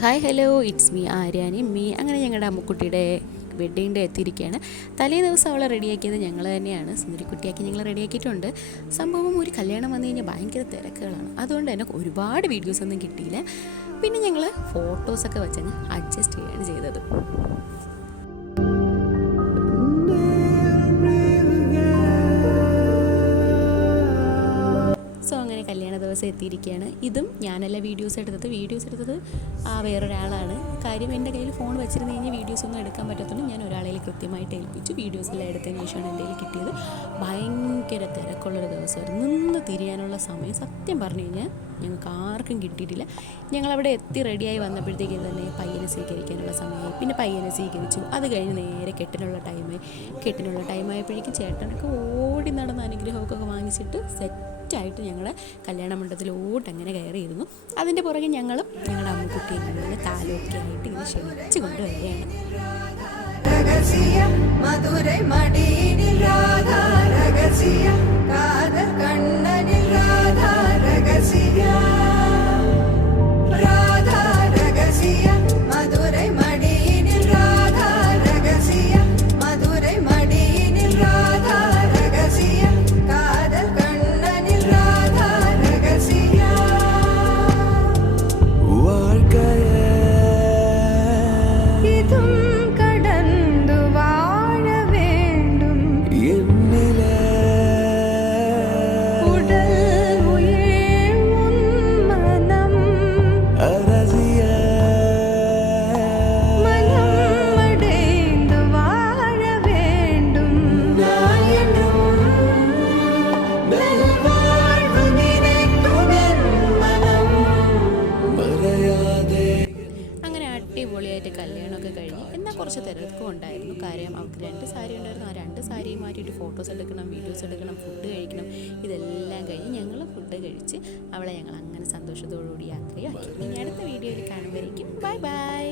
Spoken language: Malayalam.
ഹായ് ഹലോ ഇറ്റ്സ് മീ ആര്യാനി അങ്ങനെ ഞങ്ങളുടെ അമ്മുക്കുട്ടിയുടെ വെഡ്ഡിങ് ഡേ എത്തിയിരിക്കുകയാണ്. തലേ ദിവസം അവളെ റെഡിയാക്കിയത് ഞങ്ങൾ തന്നെയാണ്. സുന്ദരിക്കുട്ടിയാക്കി ഞങ്ങൾ റെഡിയാക്കിയിട്ടുണ്ട്. സംഭവം ഒരു കല്യാണം വന്നു കഴിഞ്ഞാൽ ഭയങ്കര തിരക്കുകളാണ്. അതുകൊണ്ട് തന്നെ ഒരുപാട് വീഡിയോസൊന്നും കിട്ടിയില്ല. പിന്നെ ഞങ്ങൾ ഫോട്ടോസൊക്കെ വെച്ചങ്ങ് അഡ്ജസ്റ്റ് ചെയ്യുകയാണ് ചെയ്തത്. അങ്ങനെ കല്യാണ ദിവസം എത്തിയിരിക്കുകയാണ്. ഇതും ഞാനല്ല വീഡിയോസ് എടുത്തത് വേറൊരാളാണ്. കാര്യം എൻ്റെ കയ്യിൽ ഫോൺ വെച്ചിരുന്ന് കഴിഞ്ഞാൽ വീഡിയോസ് ഒന്നും എടുക്കാൻ പറ്റത്തുള്ളൂ. ഞാൻ ഒരാളെ കൃത്യമായിട്ട് ഏൽപ്പിച്ചു. വീഡിയോസ് എല്ലാം എടുത്തതിന് ശേഷമാണ് എൻ്റെ കയ്യിൽ കിട്ടിയത്. ഭയങ്കര തിരക്കുള്ളൊരു ദിവസമായിരുന്നു. നിന്ന് തിരിയാനുള്ള സമയം സത്യം പറഞ്ഞു കഴിഞ്ഞാൽ ഞങ്ങൾക്ക് ആർക്കും കിട്ടിയിട്ടില്ല. ഞങ്ങളവിടെ എത്തി റെഡിയായി വന്നപ്പോഴത്തേക്കും തന്നെ പയ്യനെ സ്വീകരിക്കാനുള്ള സമയമായി. പിന്നെ പയ്യനെ സ്വീകരിച്ചു. അത് കഴിഞ്ഞ് നേരെ കെട്ടിനുള്ള ടൈമായപ്പോഴേക്കും ചേട്ടനൊക്കെ ഓടി നടന്ന് അനുഗ്രഹമൊക്കെ വാങ്ങിച്ചിട്ട് സെറ്റായിട്ട് ഞങ്ങളുടെ കല്യാണ മണ്ഡപത്തിലോട്ട് അങ്ങനെ കയറിയിരുന്നു. അതിൻ്റെ പുറകെ ഞങ്ങളും ഞങ്ങളുടെ അമ്മുക്കുട്ടിയും ഇങ്ങനെ താലമൊക്കെ ആയിട്ട് ഇങ്ങനെ ക്ഷണിച്ചു കൊണ്ടുവരികയാണ്. അടിപൊളിയായിട്ട് കല്യാണമൊക്കെ കഴിഞ്ഞ് എന്നാൽ കുറച്ച് തിരക്കും ഉണ്ടായിരുന്നു. കാര്യം അവർക്ക് 2 സാരി ഉണ്ടായിരുന്നു. ആ 2 സാരിയും മാറ്റിയിട്ട് ഫോട്ടോസ് എടുക്കണം, വീഡിയോസ് എടുക്കണം, ഫുഡ് കഴിക്കണം. ഇതെല്ലാം കഴിഞ്ഞ് ഞങ്ങൾ ഫുഡ് കഴിച്ച് അവളെ ഞങ്ങൾ അങ്ങനെ സന്തോഷത്തോടുകൂടി യാത്രയാക്കി. ഇനി അടുത്ത വീഡിയോയിൽ കാണുമ്പോഴേക്കും ബൈ ബൈ.